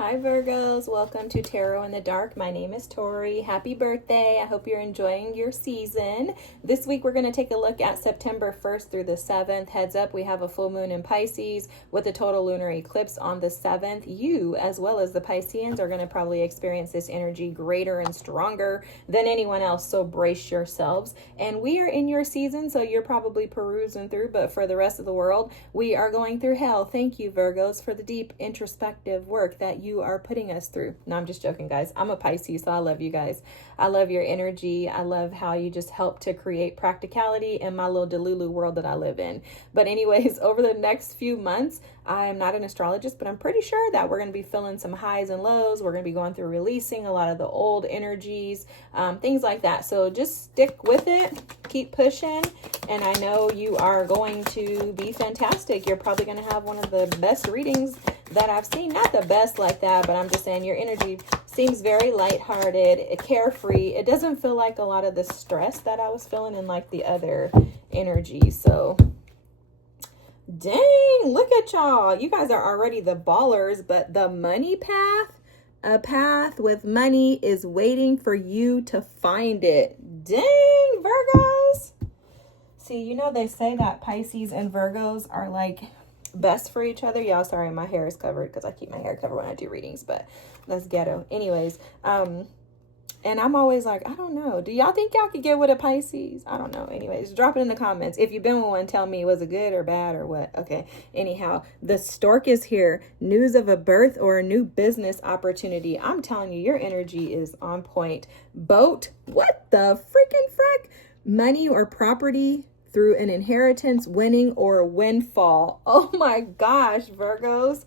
Hi Virgos, welcome to Tarot in the Dark. My name is Tori. Happy birthday. I hope you're enjoying your season. This week we're going to take a look at September 1st through the 7th. Heads up, we have a full moon in Pisces with a total lunar eclipse on the 7th. You, as well as the Pisceans, are going to probably experience this energy greater and stronger than anyone else, so brace yourselves. And we are in your season, so you're probably perusing through, but for the rest of the world, we are going through hell. Thank you, Virgos, for the deep introspective work that you are putting us through. No, I'm just joking, guys. I'm a Pisces, so I love you guys. I love your energy. I love how you just help to create practicality in my little Delulu world that I live in. But anyways, over the next few months, I'm not an astrologist, but I'm pretty sure that we're going to be feeling some highs and lows. We're going to be going through releasing a lot of the old energies, things like that. So just stick with it, keep pushing, and I know you are going to be fantastic. You're probably going to have one of the best readings that I've seen. Not the best like that, but I'm just saying your energy seems very lighthearted, carefree. It doesn't feel like a lot of the stress that I was feeling in like the other energy. So dang, look at y'all. You guys are already the ballers, but the money path, a path with money is waiting for you to find it. Dang, Virgos. See, you know, they say that Pisces and Virgos are like best for each other. Y'all, sorry, my hair is covered because I keep my hair covered when I do readings, but that's ghetto. Anyways, and I'm always like, I don't know. Do y'all think y'all could get with a Pisces? I don't know. Anyways, drop it in the comments. If you've been with one, tell me, was it good or bad or what? Okay. Anyhow, the stork is here. News of a birth or a new business opportunity. I'm telling you, your energy is on point. Boat. What the freaking frick? Money or property through an inheritance, winning, or windfall. Oh my gosh, Virgos.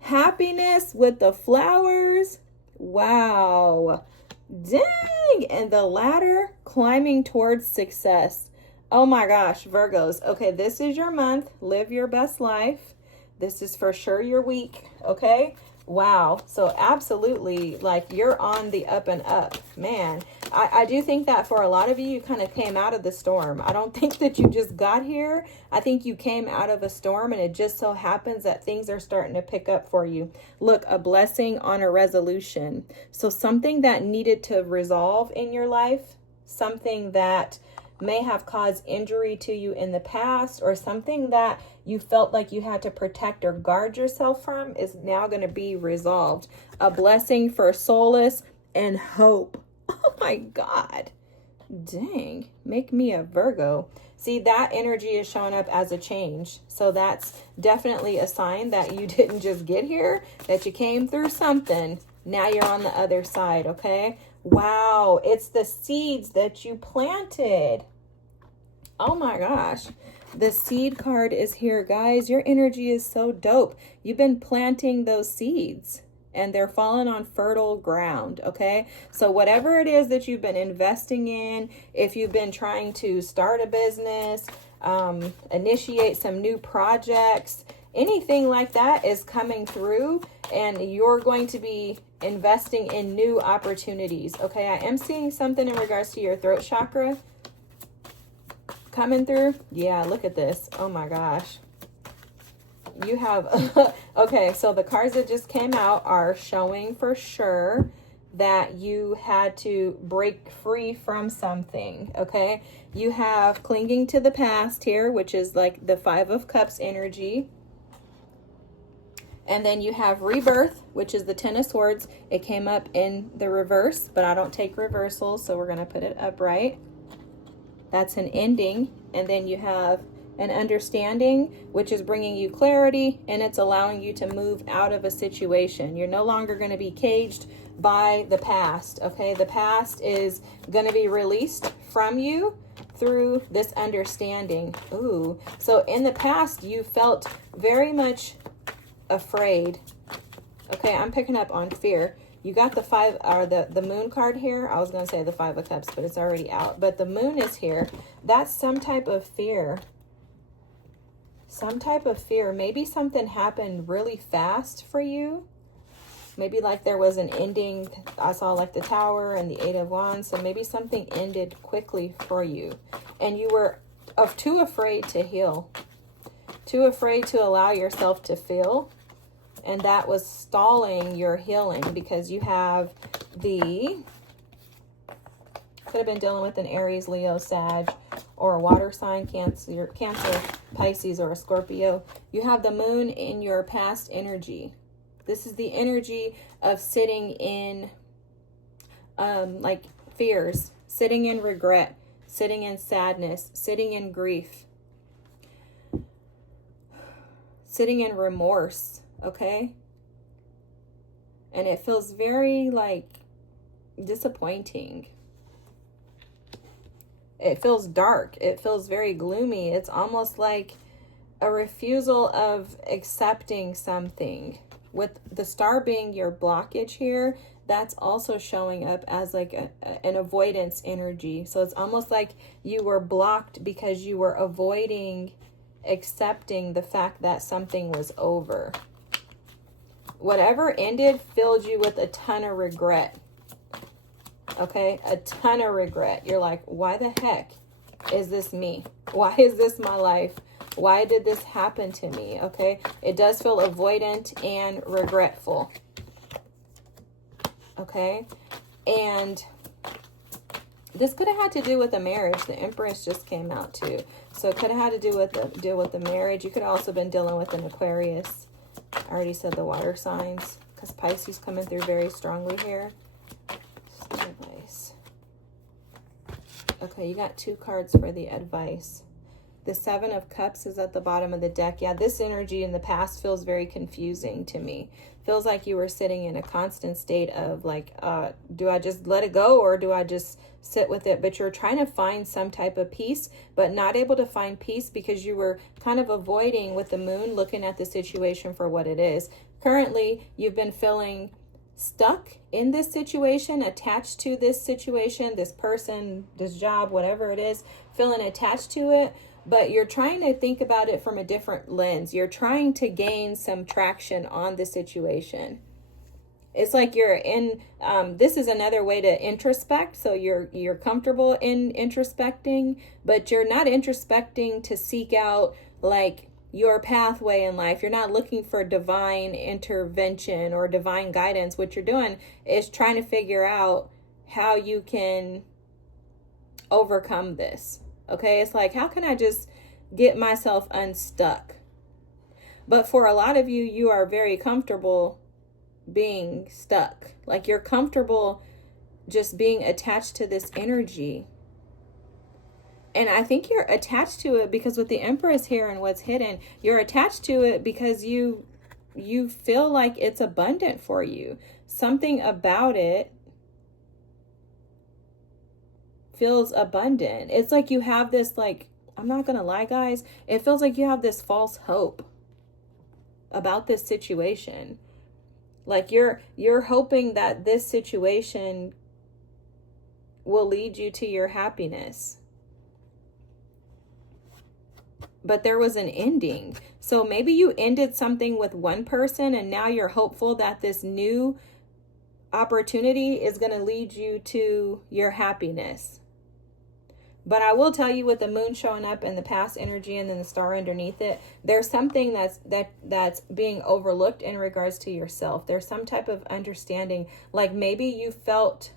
Happiness with the flowers. Wow. Dang. And the ladder, climbing towards success. Oh my gosh, Virgos. Okay, this is your month. Live your best life. This is for sure your week. Okay. Wow. So absolutely, like, you're on the up and up, man. I do think that for a lot of you, you kind of came out of the storm. I don't think that you just got here. I think you came out of a storm, and it just so happens that things are starting to pick up for you. Look, a blessing on a resolution. So something that needed to resolve in your life, something that may have caused injury to you in the past, or something that you felt like you had to protect or guard yourself from, is now going to be resolved. A blessing for solace and hope. Oh my God. Dang. Make me a Virgo. See, that energy is showing up as a change. So that's definitely a sign that you didn't just get here, that you came through something. Now you're on the other side, okay? Wow, it's the seeds that you planted. Oh my gosh. The seed card is here, guys. Your energy is so dope. You've been planting those seeds and they're falling on fertile ground, okay? So whatever it is that you've been investing in, if you've been trying to start a business, initiate some new projects, anything like that is coming through, and you're going to be investing in new opportunities, okay? I am seeing something in regards to your throat chakra coming through. Yeah, look at this. Oh my gosh. You have, okay, so the cards that just came out are showing for sure that you had to break free from something, okay? You have clinging to the past here, which is like the Five of Cups energy. And then you have rebirth, which is the Ten of Swords. It came up in the reverse, but I don't take reversals, so we're going to put it upright. That's an ending. And then you have an understanding, which is bringing you clarity, and it's allowing you to move out of a situation. You're no longer going to be caged by the past, okay? The past is going to be released from you through this understanding. Ooh, so in the past, you felt very much afraid. Okay, I'm picking up on fear. You got the five, or the moon card here. I was going to say the Five of Cups, but it's already out. But the moon is here. That's some type of fear. Some type of fear. Maybe something happened really fast for you. Maybe like there was an ending. I saw like the Tower and the Eight of Wands. So maybe something ended quickly for you. And you were too afraid to heal. Too afraid to allow yourself to feel. And that was stalling your healing because you have could have been dealing with an Aries, Leo, Sag, or a water sign, Cancer, Pisces, or a Scorpio. You have the moon in your past energy. This is the energy of sitting in like fears, sitting in regret, sitting in sadness, sitting in grief, sitting in remorse, okay? And it feels very like disappointing. It feels dark. It feels very gloomy. It's almost like a refusal of accepting something. With the star being your blockage here, that's also showing up as like an avoidance energy. So it's almost like you were blocked because you were avoiding accepting the fact that something was over. Whatever ended filled you with a ton of regret. Okay, a ton of regret. You're like, why the heck is this me? Why is this my life? Why did this happen to me? Okay, it does feel avoidant and regretful. Okay, and this could have had to do with a marriage. The Empress just came out too, so it could have had to do with the marriage. You could have also been dealing with an Aquarius. I already said the water signs because Pisces coming through very strongly here. Advice. Okay, you got 2 cards for the advice. The 7 of Cups is at the bottom of the deck. Yeah, this energy in the past feels very confusing to me. Feels like you were sitting in a constant state of like, do I just let it go or do I just sit with it? But you're trying to find some type of peace, but not able to find peace because you were kind of avoiding with the moon, looking at the situation for what it is. Currently, you've been feeling stuck in this situation, attached to this situation, this person, this job, whatever it is, feeling attached to it, but you're trying to think about it from a different lens. You're trying to gain some traction on the situation. It's like you're in, this is another way to introspect. So you're comfortable in introspecting, but you're not introspecting to seek out like your pathway in life. You're not looking for divine intervention or divine guidance. What you're doing is trying to figure out how you can overcome this. Okay, it's like, how can I just get myself unstuck? But for a lot of you, you are very comfortable being stuck. Like you're comfortable just being attached to this energy. And I think you're attached to it because with the Empress here and what's hidden, you're attached to it because you feel like it's abundant for you. Something about it feels abundant. It's like you have this, like, I'm not gonna lie, guys, it feels like you have this false hope about this situation. Like you're hoping that this situation will lead you to your happiness. But there was an ending. So maybe you ended something with one person and now you're hopeful that this new opportunity is going to lead you to your happiness. But I will tell you, with the moon showing up and the past energy and then the star underneath it, there's something that's being overlooked in regards to yourself. There's some type of understanding. Like maybe you feel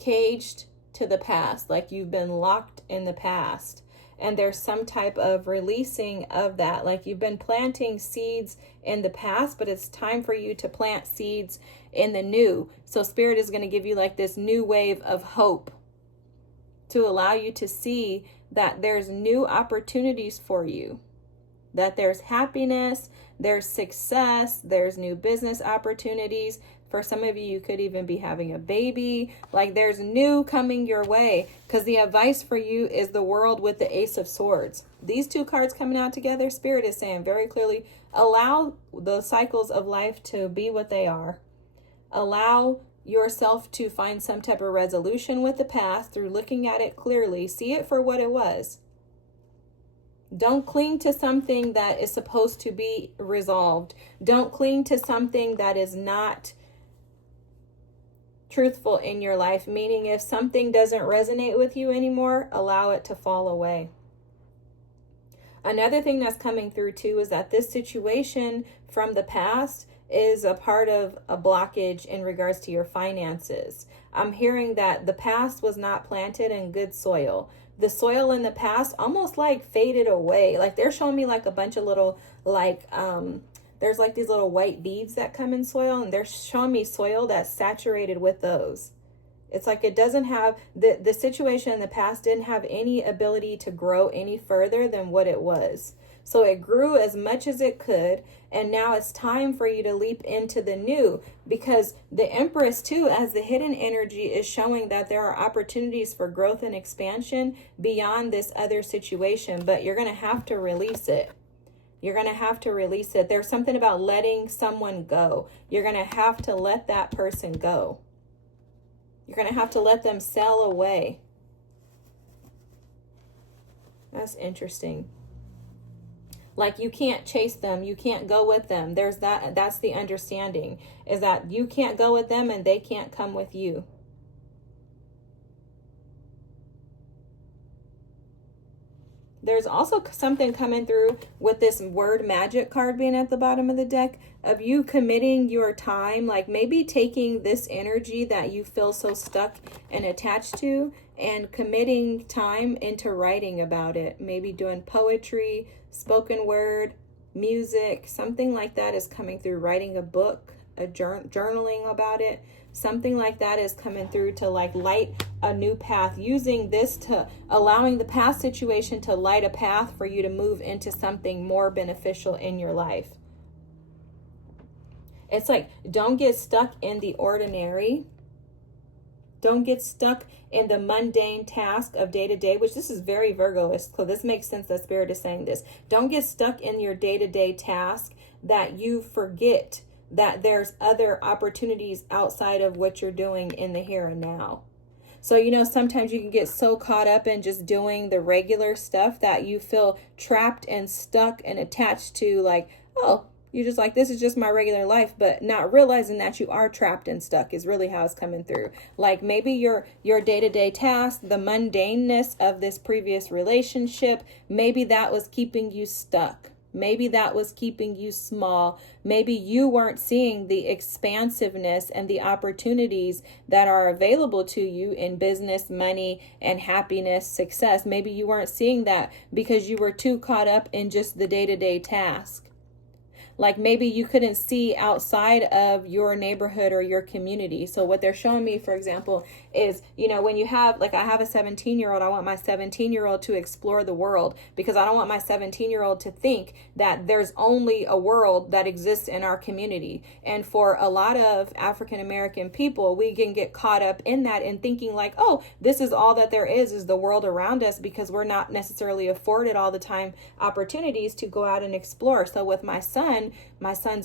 caged to the past, like you've been locked in the past. And there's some type of releasing of that. Like you've been planting seeds in the past, but it's time for you to plant seeds in the new. So Spirit is going to give you like this new wave of hope to allow you to see that there's new opportunities for you, that there's happiness, there's success, there's new business opportunities. For some of you, you could even be having a baby. Like there's new coming your way, because the advice for you is the World with the Ace of Swords. These 2 cards coming out together, Spirit is saying very clearly, allow the cycles of life to be what they are. Allow yourself to find some type of resolution with the past through looking at it clearly. See it for what it was. Don't cling to something that is supposed to be resolved. Don't cling to something that is not truthful in your life, meaning if something doesn't resonate with you anymore, allow it to fall away. Another thing that's coming through too is that this situation from the past is a part of a blockage in regards to your finances. I'm hearing that the past was not planted in good soil. The soil in the past almost like faded away. Like they're showing me like a bunch of little there's like these little white beads that come in soil, and they're showing me soil that's saturated with those. It's like it doesn't have, the situation in the past didn't have any ability to grow any further than what it was. So it grew as much as it could, and now it's time for you to leap into the new, because the Empress too, as the hidden energy, is showing that there are opportunities for growth and expansion beyond this other situation, but you're going to have to release it. You're going to have to release it. There's something about letting someone go. You're going to have to let that person go. You're going to have to let them sail away. That's interesting. Like you can't chase them. You can't go with them. There's that. That's the understanding, is that you can't go with them and they can't come with you. There's also something coming through with this word magic card being at the bottom of the deck, of you committing your time, like maybe taking this energy that you feel so stuck and attached to and committing time into writing about it. Maybe doing poetry, spoken word, music, something like that is coming through. Writing a book, journaling about it. Something like that is coming through to like light a new path, using this to allowing the past situation to light a path for you to move into something more beneficial in your life. It's like, don't get stuck in the ordinary. Don't get stuck in the mundane task of day to day, which this is very Virgo. So this makes sense that Spirit is saying this. Don't get stuck in your day-to-day task that you forget that there's other opportunities outside of what you're doing in the here and now. So, you know, sometimes you can get so caught up in just doing the regular stuff that you feel trapped and stuck and attached to, like, oh, you're just like, this is just my regular life, but not realizing that you are trapped and stuck is really how it's coming through. Like maybe your day-to-day task, the mundaneness of this previous relationship, maybe that was keeping you stuck. Maybe that was keeping you small. Maybe you weren't seeing the expansiveness and the opportunities that are available to you in business, money, and happiness, success. Maybe you weren't seeing that because you were too caught up in just the day-to-day task. Like maybe you couldn't see outside of your neighborhood or your community. So what they're showing me, for example, is, you know, when you have, like I have a 17-year-old, I want my 17-year-old to explore the world, because I don't want my 17-year-old to think that there's only a world that exists in our community. And for a lot of African American people, we can get caught up in that and thinking like, oh, this is all that there is the world around us, because we're not necessarily afforded all the time opportunities to go out and explore. So with my son's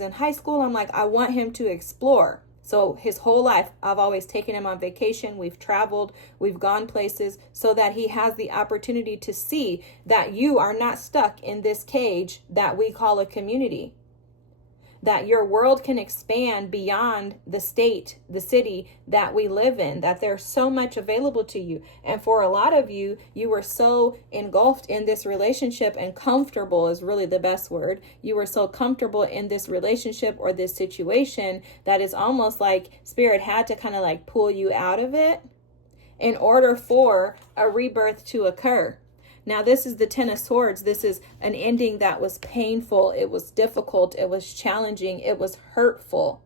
in high school, I'm like, I want him to explore. So his whole life, I've always taken him on vacation. We've traveled, we've gone places, so that he has the opportunity to see that you are not stuck in this cage that we call a community. That your world can expand beyond the state, the city that we live in, that there's so much available to you. And for a lot of you, you were so engulfed in this relationship, and comfortable is really the best word. You were so comfortable in this relationship or this situation that it's almost like Spirit had to kind of like pull you out of it in order for a rebirth to occur. Now, this is the Ten of Swords. This is an ending that was painful. It was difficult. It was challenging. It was hurtful.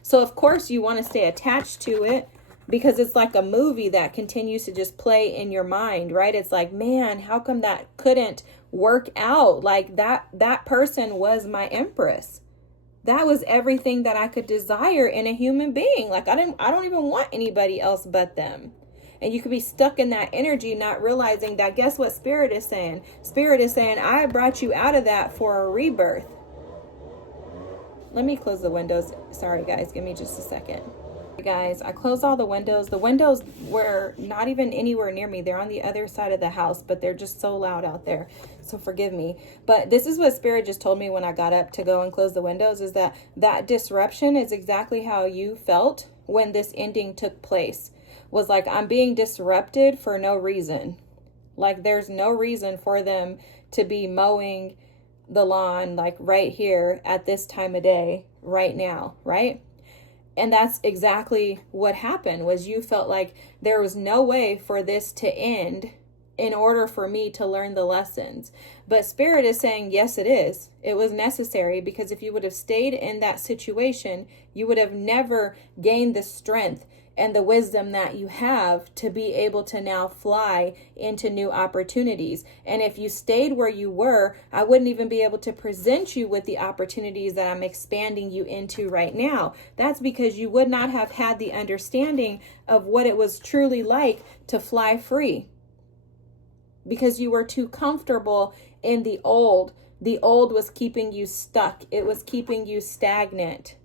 So, of course, you want to stay attached to it, because it's like a movie that continues to just play in your mind, right? It's like, man, how come that couldn't work out? Like that person was my Empress. That was everything that I could desire in a human being. Like I don't even want anybody else but them. And you could be stuck in that energy, not realizing that, guess what Spirit is saying? Spirit is saying, I brought you out of that for a rebirth. Let me close the windows. Sorry, guys. Give me just a second. Guys, I closed all the windows. The windows were not even anywhere near me. They're on the other side of the house, but they're just so loud out there. So forgive me. But this is what Spirit just told me when I got up to go and close the windows, is that disruption is exactly how you felt when this ending took place. Was like, I'm being disrupted for no reason. Like there's no reason for them to be mowing the lawn like right here at this time of day, right now, right? And that's exactly what happened, was you felt like there was no way for this to end in order for me to learn the lessons. But Spirit is saying, yes, it is. It was necessary, because if you would have stayed in that situation, you would have never gained the strength and the wisdom that you have to be able to now fly into new opportunities. And if you stayed where you were, I wouldn't even be able to present you with the opportunities that I'm expanding you into right now. That's because you would not have had the understanding of what it was truly like to fly free, because you were too comfortable in the old. The old was keeping you stuck. It was keeping you stagnant.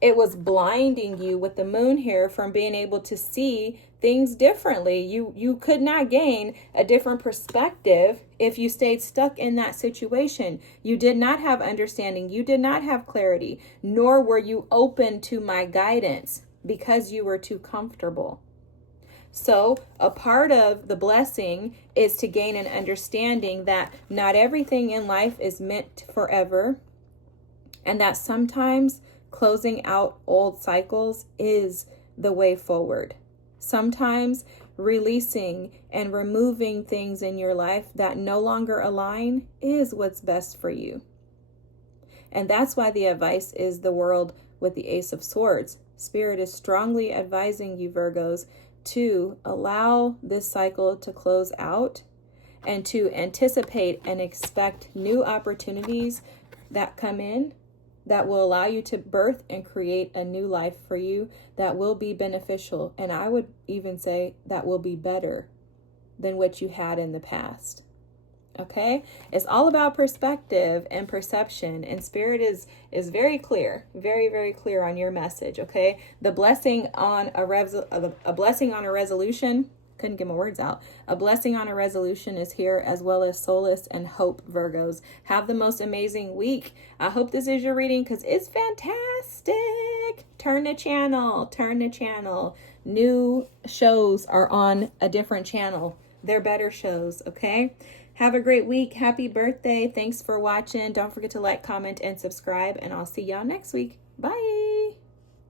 It was blinding you with the moon here from being able to see things differently. You could not gain a different perspective if you stayed stuck in that situation. You did not have understanding. You did not have clarity, nor were you open to my guidance, because you were too comfortable. So a part of the blessing is to gain an understanding that not everything in life is meant forever, and that sometimes closing out old cycles is the way forward. Sometimes releasing and removing things in your life that no longer align is what's best for you. And that's why the advice is the world with the Ace of Swords. Spirit is strongly advising you, Virgos, to allow this cycle to close out and to anticipate and expect new opportunities that come in that will allow you to birth and create a new life for you that will be beneficial. And I would even say that will be better than what you had in the past. Okay? It's all about perspective and perception, and Spirit is very clear, very, very clear on your message. Okay? The blessing on a blessing on a resolution, couldn't get my words out. A blessing on a resolution is here, as well as solace and hope, Virgos. Have the most amazing week. I hope this is your reading, because it's fantastic. Turn the channel. New shows are on a different channel. They're better shows, okay? Have a great week. Happy birthday. Thanks for watching. Don't forget to like, comment, and subscribe, and I'll see y'all next week. Bye.